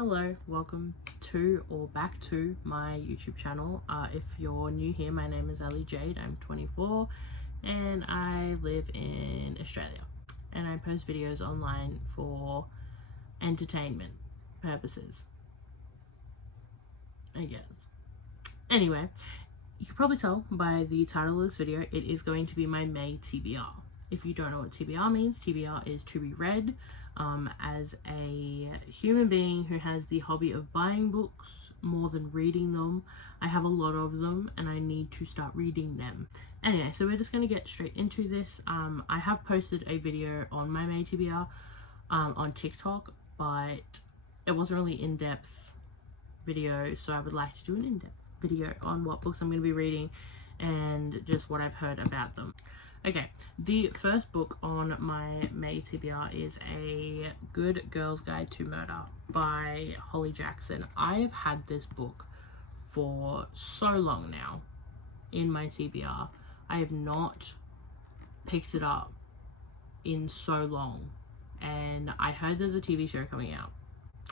Hello, welcome to or back to my YouTube channel. If you're new here, my name is Ali Jade. I'm 24 and I live in Australia, and I post videos online for entertainment purposes, I guess. Anyway, you can probably tell by the title of this video, it is going to be my May TBR. If you don't know what TBR means, TBR is to be read. As a human being who has the hobby of buying books more than reading them, I have a lot of them and I need to start reading them. Anyway, so we're just going to get straight into this. I have posted a video on my May TBR on TikTok, but it wasn't really in-depth video, so I would like to do an in-depth video on what books I'm going to be reading and just what I've heard about them. Okay, the first book on my May TBR is A Good Girl's Guide to Murder by Holly Jackson. I've had this book for so long now in my TBR. I have not picked it up in so long, and I heard there's a TV show coming out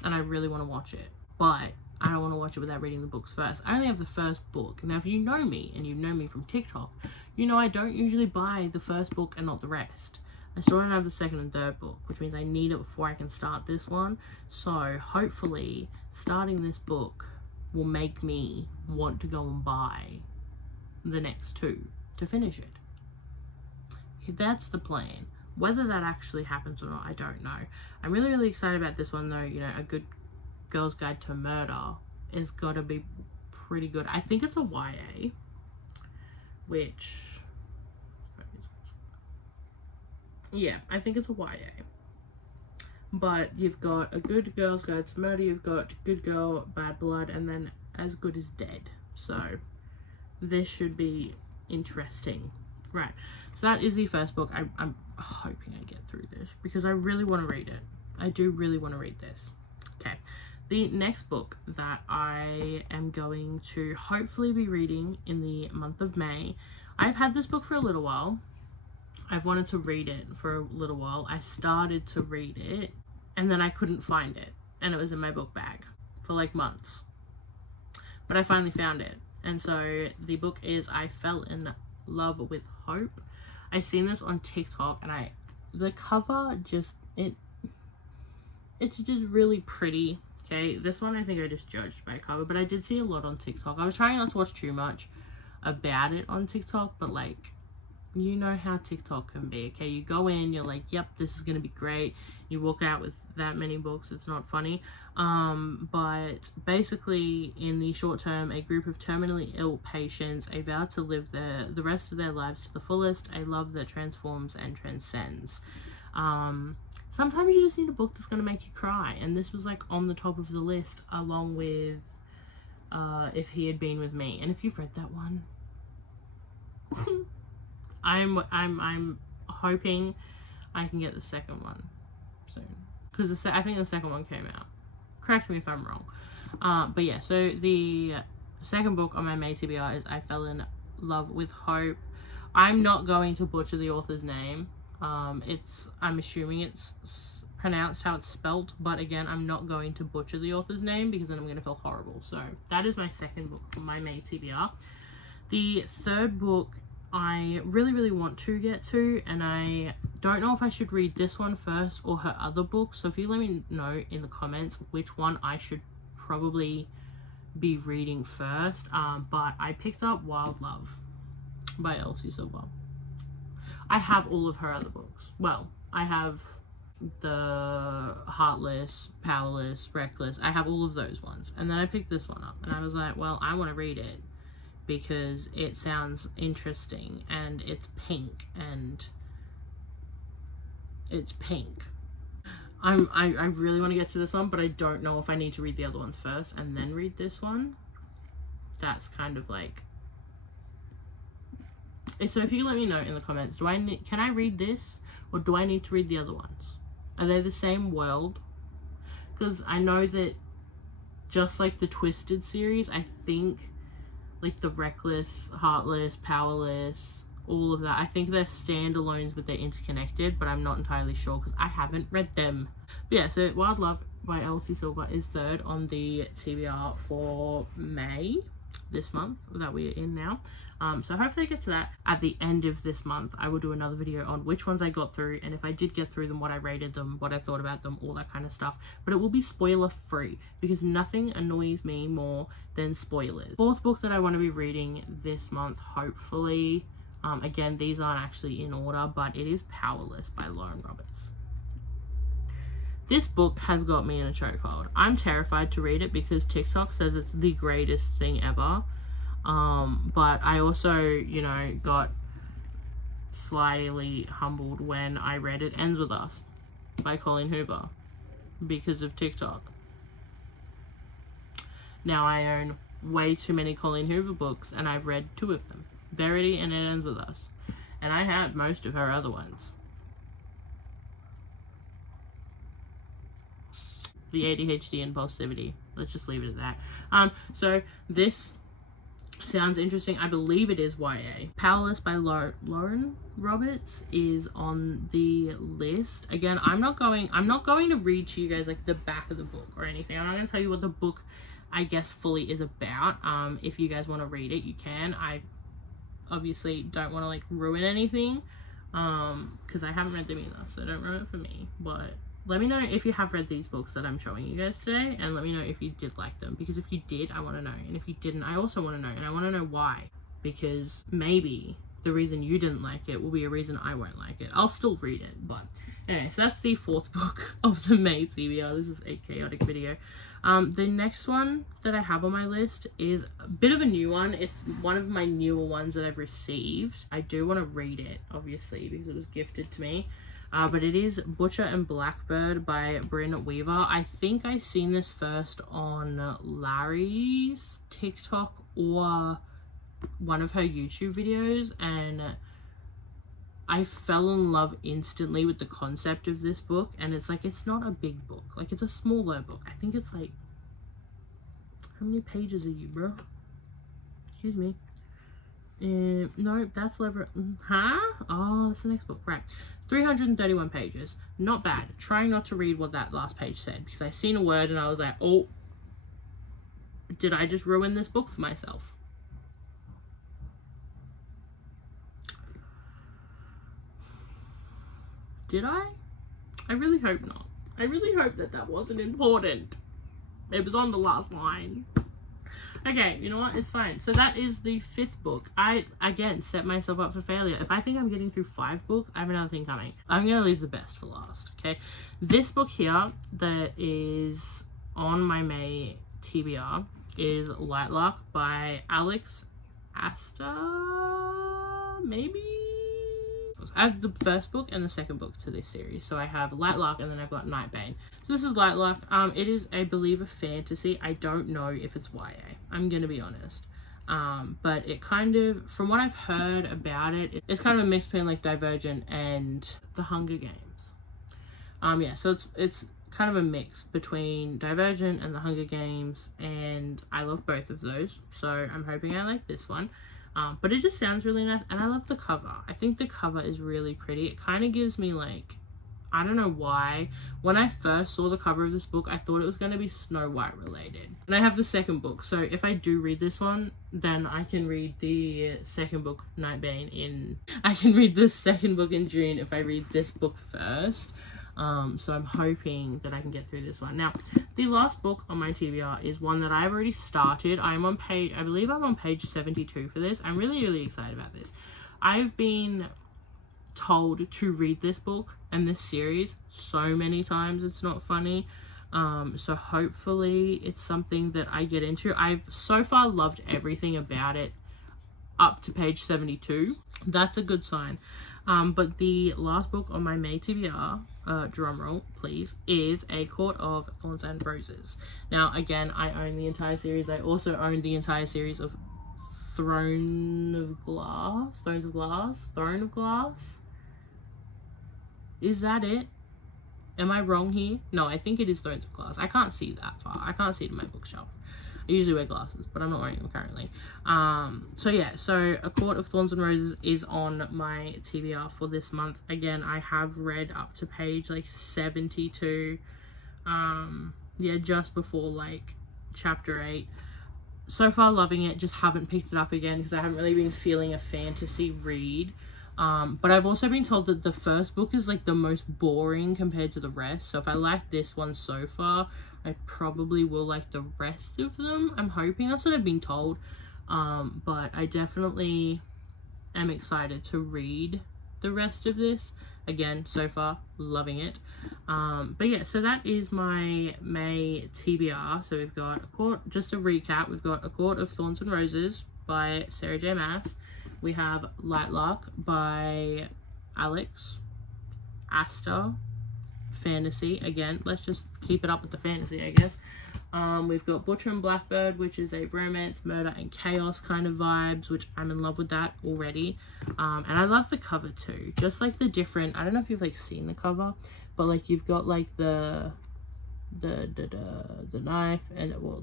and I really want to watch it, but I don't want to watch it without reading the books first. I only have the first book. Now, if you know me, and you know me from TikTok, you know I don't usually buy the first book and not the rest. I still don't have the second and third book, which means I need it before I can start this one. So, hopefully, starting this book will make me want to go and buy the next two to finish it. That's the plan. Whether that actually happens or not, I don't know. I'm really, really excited about this one, though. You know, A Good Girl's Guide to Murder is gotta be pretty good. I think it's a YA, which, yeah, I think it's a YA. But you've got A Good Girl's Guide to Murder, you've got Good Girl, Bad Blood, and then As Good as Dead. So this should be interesting. Right, so that is the first book. I'm hoping I get through this because I really want to read it. I do really want to read this. Okay. The next book that I am going to hopefully be reading in the month of May. I've had this book for a little while. I've wanted to read it for a little while. I started to read it and then I couldn't find it, and it was in my book bag for like months. But I finally found it, and so the book is I Fell in Love with Hope. I've seen this on TikTok, and the cover just it's just really pretty. Okay, this one I think I just judged by cover, but I did see a lot on TikTok. I was trying not to watch too much about it on TikTok, but like, you know how TikTok can be, okay? You go in, you're like, yep, this is gonna be great. You walk out with that many books, it's not funny. But basically, in the short term, a group of terminally ill patients vow to live the rest of their lives to the fullest, a love that transforms and transcends. Sometimes you just need a book that's going to make you cry, and this was like on the top of the list along with If He Had Been With Me. And if you've read that one, I'm hoping I can get the second one soon, because I think the second one came out. Correct me if I'm wrong. But yeah, so the second book on my May TBR is I Fell in Love with Hope. I'm not going to butcher the author's name. I'm assuming it's pronounced how it's spelt, but again, I'm not going to butcher the author's name because then I'm going to feel horrible. So that is my second book on my May TBR. The third book I really, really want to get to, and I don't know if I should read this one first or her other book. So if you let me know in the comments which one I should probably be reading first. But I picked up Wild Love by Elsie Silver. I have all of her other books. Well, I have the Heartless, Powerless, Reckless. I have all of those ones. And then I picked this one up, and I was like, well, I want to read it because it sounds interesting, and it's pink, and it's pink. I really want to get to this one, but I don't know if I need to read the other ones first and then read this one. That's kind of like... So if you let me know in the comments, can I read this, or do I need to read the other ones? Are they the same world? Because I know that just like the Twisted series, I think like the Reckless, Heartless, Powerless, all of that, I think they're standalones but they're interconnected, but I'm not entirely sure because I haven't read them. But yeah, so Wild Love by Elsie Silver is third on the TBR for May, this month that we're in now. So hopefully I get to that at the end of this month. I will do another video on which ones I got through, and if I did get through them, what I rated them, what I thought about them, all that kind of stuff. But it will be spoiler free, because nothing annoys me more than spoilers. Fourth book that I want to be reading this month, hopefully, again, these aren't actually in order, but it is Powerless by Lauren Roberts. This book has got me in a chokehold. I'm terrified to read it because TikTok says it's the greatest thing ever. But I also, you know, got slightly humbled when I read It Ends With Us by Colleen Hoover because of TikTok. Now I own way too many Colleen Hoover books, and I've read 2 of them, Verity and It Ends With Us, and I have most of her other ones. The ADHD and impulsivity. Let's just leave it at that. So this sounds interesting. I believe it is YA. Powerless by Lauren Roberts is on the list. Again, I'm not going to read to you guys like the back of the book or anything. I'm not going to tell you what the book, I guess, fully is about. If you guys want to read it, you can. I obviously don't want to like ruin anything, because I haven't read them either, so don't ruin it for me. But let me know if you have read these books that I'm showing you guys today, and let me know if you did like them, because if you did, I want to know, and if you didn't, I also want to know, and I want to know why, because maybe the reason you didn't like it will be a reason I won't like it. I'll still read it, but anyway, so that's the 4th book of the May TBR. This is a chaotic video. The next one that I have on my list is a bit of a new one. It's one of my newer ones that I've received. I do want to read it, obviously, because it was gifted to me. But it is Butcher and Blackbird by Bryn Weaver. I think I seen this first on Larry's TikTok or one of her YouTube videos, and I fell in love instantly with the concept of this book. And it's like, it's not a big book, like it's a smaller book. I think it's like, how many pages are you, bro? Excuse me. No, that's lever. Huh? Oh, that's the next book, right? 331 pages. Not bad. Trying not to read what that last page said, because I seen a word and I was like, oh, did I just ruin this book for myself? Did I? I really hope not. I really hope that that wasn't important. It was on the last line. Okay, you know what? It's fine. So that is the 5th book. I, again, set myself up for failure. If I think I'm getting through 5 books, I have another thing coming. I'm going to leave the best for last, okay? This book here that is on my May TBR is Lightlark by Alex Asta, maybe? I have the 1st book and the 2nd book to this series. So I have Lightlark and then I've got Nightbane. So this is Lightlark. It is, I believe, a fantasy. I don't know if it's YA. I'm going to be honest. But it kind of, from what I've heard about it, it's kind of a mix between like Divergent and The Hunger Games. Yeah, so it's kind of a mix between Divergent and The Hunger Games, and I love both of those. So I'm hoping I like this one. But it just sounds really nice, and I love the cover. I think the cover is really pretty. It kind of gives me like, I don't know why, when I first saw the cover of this book, I thought it was going to be Snow White related. And I have the 2nd book, so if I do read this one, then I can read the 2nd book, Nightbane, I can read the 2nd book in June if I read this book first. So I'm hoping that I can get through this one. Now, the last book on my TBR is one that I've already started. I believe I'm on page 72 for this. I'm really, really excited about this. I've been told to read this book and this series so many times, it's not funny. So hopefully it's something that I get into. I've so far loved everything about it up to page 72. That's a good sign. But the last book on my May TBR, drumroll please, is A Court of Thorns and Roses. Now again, I own the entire series. I also own the entire series of Throne of Glass. Is that it? Am I wrong here? No, I think it is Thrones of Glass. I can't see that far. I can't see it in my bookshelf. I usually wear glasses, but I'm not wearing them currently. So yeah, so A Court of Thorns and Roses is on my TBR for this month. Again, I have read up to page like 72. yeah, just before like chapter 8. So far loving it, just haven't picked it up again because I haven't really been feeling a fantasy read. But I've also been told that the first book is like the most boring compared to the rest. So if I like this one so far, I probably will like the rest of them. I'm hoping, that's what I've been told. But I definitely am excited to read the rest of this. Again, so far loving it. But yeah, so that is my May TBR. So we've got just a recap, we've got A Court of Thorns and Roses by Sarah J Maas. We have Lightlark by Alex. Asta, fantasy. Again, let's just keep it up with the fantasy, I guess. We've got Butcher and Blackbird, which is a romance, murder, and chaos kind of vibes, which I'm in love with that already. And I love the cover too. Just like the different, I don't know if you've like seen the cover, but like you've got like the knife and, well,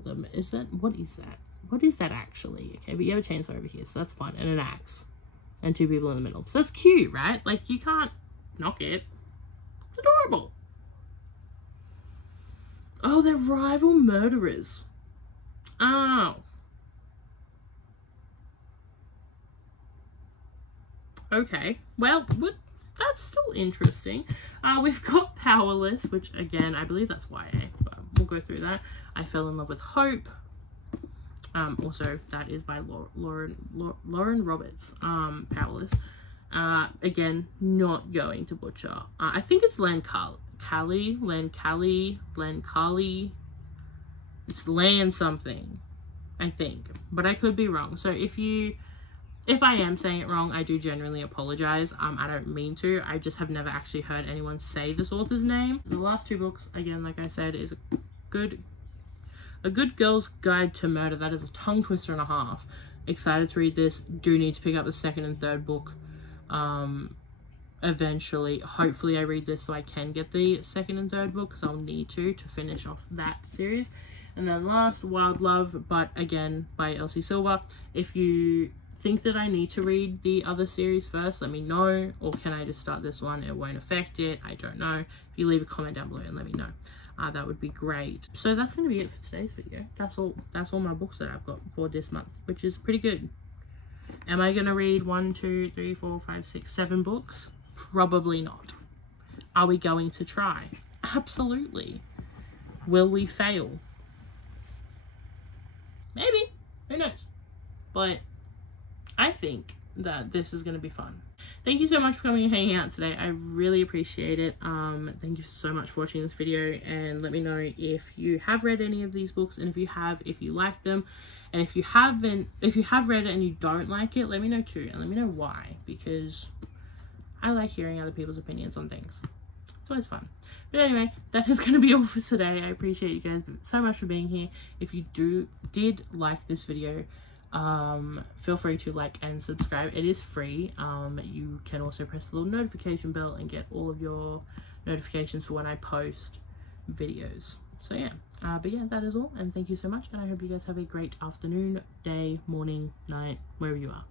what is that actually? Okay, but you have a chainsaw over here, so that's fun, and an axe, and 2 people in the middle. So that's cute, right? Like, you can't knock it. It's adorable. Oh, they're rival murderers. Oh. Okay. Well, that's still interesting. We've got Powerless, which, again, I believe that's YA, but we'll go through that. I Fell in Love with Hope. Also, that is by Lauren Roberts. Powerless. Again, not going to butcher. I think it's Len Cali. It's Lan something, I think, but I could be wrong. So if I am saying it wrong, I do genuinely apologize. I don't mean to. I just have never actually heard anyone say this author's name. The last 2 books, again, like I said, is A Good Girl's Guide to Murder. That is a tongue twister and a half. Excited to read this. Do need to pick up the 2nd and 3rd book eventually. Hopefully I read this so I can get the 2nd and 3rd book, because I'll need to finish off that series. And then last, Wild Love, but again by Elsie Silver. If you think that I need to read the other series first, let me know, or can I just start this one? It won't affect it. I don't know. If you leave a comment down below and let me know, that would be great. So that's going to be it for today's video. That's all my books that I've got for this month, which is pretty good. Am I going to read 1, 2, 3, 4, 5, 6, 7 books? Probably not. Are we going to try? Absolutely. Will we fail? Maybe. Who knows? But I think that this is going to be fun. Thank you so much for coming and hanging out today. I really appreciate it. Thank you so much for watching this video, and let me know if you have read any of these books, and if you have, if you like them, and if you have read it and you don't like it, let me know too, and let me know why, because I like hearing other people's opinions on things. It's always fun. But anyway, that is going to be all for today. I appreciate you guys so much for being here. If you did like this video, feel free to like and subscribe. It is free. You can also press the little notification bell and get all of your notifications for when I post videos. So yeah, but yeah, that is all, and thank you so much, and I hope you guys have a great afternoon, day, morning, night, wherever you are.